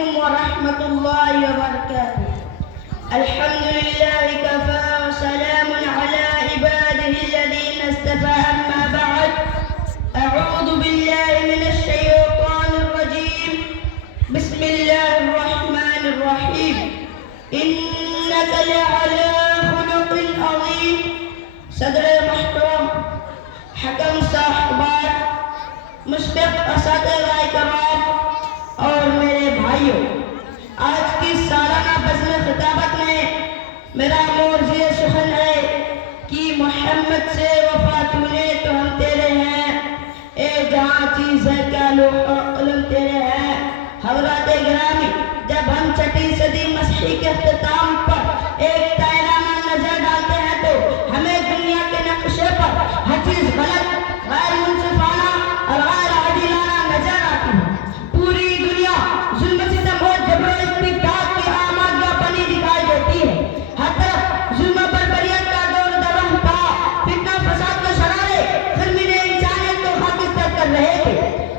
عليكم ورحمة الله وبركاته. الحمد لله كفى وسلام على عباده الذين اصطفى أما بعد. أعوذ بالله من الشيطان الرجيم. بسم الله الرحمن الرحيم. إنك لعلى خلق عظيم. صدر محترم، حکم صاحبات، مشفق اساتذہ کرام اور میرے بھائیوں، آج کی سالانہ بزم خطابت میں میرا موضوع سخن ہے کہ محمد سے وفا تونے تو ہم تیرے ہیں، اے جہاں چیز ہے کیا لوح قلم تیرے ہیں. حضرات گرامی، جب ہم چھٹی صدی مسیحی کے اختتام پر ایک تائرانہ نظر ڈالتے ہیں تو ہمیں دنیا کے نقشے پر ہر چیز غلط، غیر منصفانہ اور غیر عادلانہ نظر آتی ہے. پوری دنیا ظلم ستم اور جبر و استبداد کی آمادگاہ بنی دکھائی دیتی ہے. ہر طرف ظلم و بربریت کا دور دورہ تھا. فتنہ فساد کے شرارے خرمین انسانیت کو خاکستر کر رہے تھے.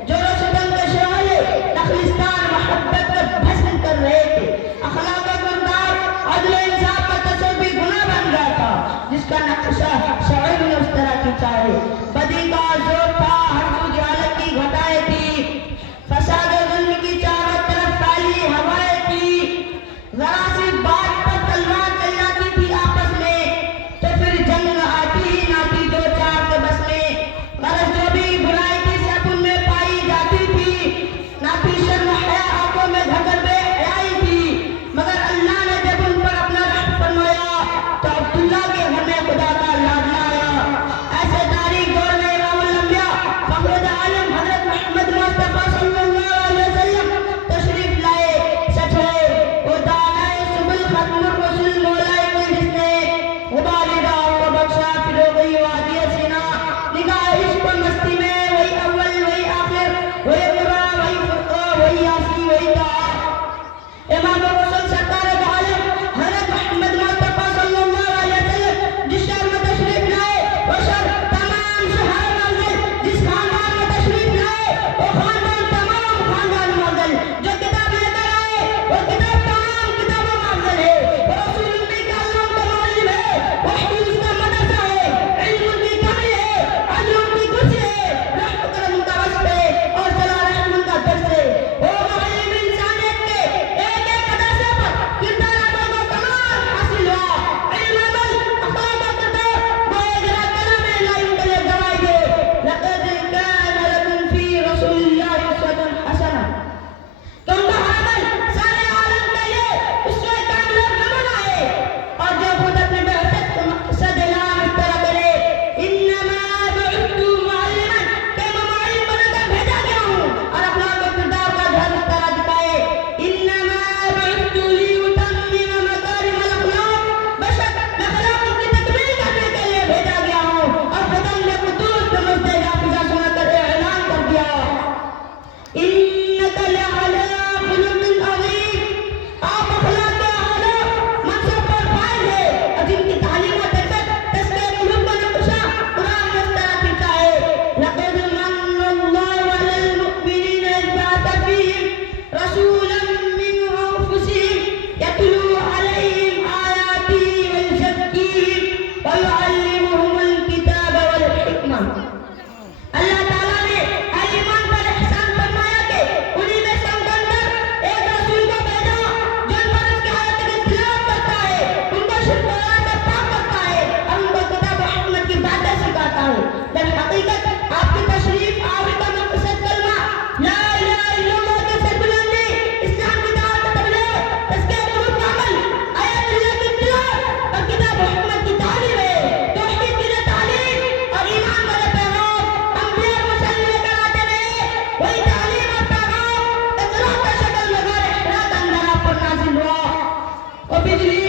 جور و ستم کے شعلے نخلستان محبت کو بھسم کر رہے تھے. اخلاق و کردار، عدل و انصاف کا تصور بھی گناہ بن گیا تھا جس کا نقشہ شاعر نے اس طرح کھینچا ہے. بدی کا زور تھا، ہر سو جہالت کی گھٹائیں تھی، فساد و ظلم کی چاروں طرف پھیلی ہوائیں تھی. ذرا سی بات پر تلوار چل جاتی تھی آپس میں تو پھر جنگ آتی ہی نہ تھی دو چار کے بس میں. غرض جو بھی برائی تھی سب ان میں پائی جاتی تھی، نہ تھی شرم و حیا آنکھوں میں گھگر بے حیائی تھی. مگر اللہ نے جب ان پر اپنا رحم فرمایا تو عبداللہ کے گھر میں خدا کا لاڈلا آیا. ایسے تاریخ دور میں امام الانبیاء فخر عالم حضرت محمد مصطفیٰ صلی اللہ علیہ وسلم تشریف لائے. سچ ہے وہ دانائے سبل ختم الرسل مولائے کل جس نے غباری راہ کو بخشا فروغی وادی سینا. نگاہ عشق و مستی میں وہی اول وہی آخر، وہی قرآ وہی فرقہ وہی یاسی وہی دعا. امام الرسل سرکار دو عالم حضرت محمد مصطفیٰ صلی اللہ علیہ وسلم جس شہر میں تشریف لائے وہ شہر تمام شہر معزل، جس خاندان میں تشریف لائے وہ خاندان تمام خاندان معزل. جو کتاب لے کر آئے وہ کتاب تمام کتابوں معزل ہے. وہ رسول اللہ کا علم کا معلم ہے، وحی اس کا مدرسہ ہے، علم ان کی کمری ہے، عدل ان کی کرسی ہے، رحم کرم ان کا وصف ہے اور صلاح رحم ان کا درس ہے. وہ معلم انسانیت کے ایک ایک مدرسے پر کردار عمل کو کمال حاصل ہوا. علم عمل اخلاق و کردار وہ ایک رات کلام الہی ان کے لیے گواہی دے. لقد كان لكم في رسول الله اسوة حسنة. تو ان کا عمل سارے عالم کے لیے اسوہ کامل اور نمونہ ہے. اور جو خود اپنے بعثت کو مقصد اعلان اس طرح کرے، انما بعثت معلما، کہ میں معلم بنا کر بھیجا گیا ہوں، اور اخلاق و کردار کا جھل اس طرح دکھائے. انما بعثت لأتمم مکارم الاخلاق، بشک میں اخلاق کی تکمیل کرنے کے لیے بھیجا گیا ہوں. اور خدا نے قدوس کو مجھے حافظہ سنا کر اعلان کر دیا، انک لعلی خلق عظیم. آپ اخلاق کے اعلیٰ منصب پر فائز ہے اور جن کی تعلیم و تربیت تزکیہ قلوب کا نقشہ قرآن نے اس طرح کھینچا ہے. لقد من اللہ علی المؤمنین اذ بعث فیہم رسولا من انفسہم یتلو علیہم آیاتہ ویزکیہم ویعلمہم الکتاب والحکمہ. اللہ تعالیٰ نے اہل ایمان پر احسان فرمایا کہ انہی میں سے ان کے اندر ایک رسول کو بھیجا جو ان پر اس کی آیات کی تلاوت کرتا ہے، ان کو شرک و غیرہ سے پاک کرتا ہے اور ان کو کتاب و حکمت کی باتیں سکھاتا ہے. در حقیقت آپ کی تشریف آوری کا مقصد کلمہ لا الہ الا اللہ کی سربلندی، اسلام کی دعوت و تبلیغ، تزکیہ قلوب کا عمل، آیات اللہ کی تلاوت اور کتاب و حکمت کی تعلیم ہے. توحید کی جو تعلیم اور ایمان والے پیغام انبیاء اور مرسلین لے کر آتے رہے، وہی تعلیم اور پیغام اطلاع کا شکل میں غار حرا کے اندر آپ پر نازل ہوا. اور بجلی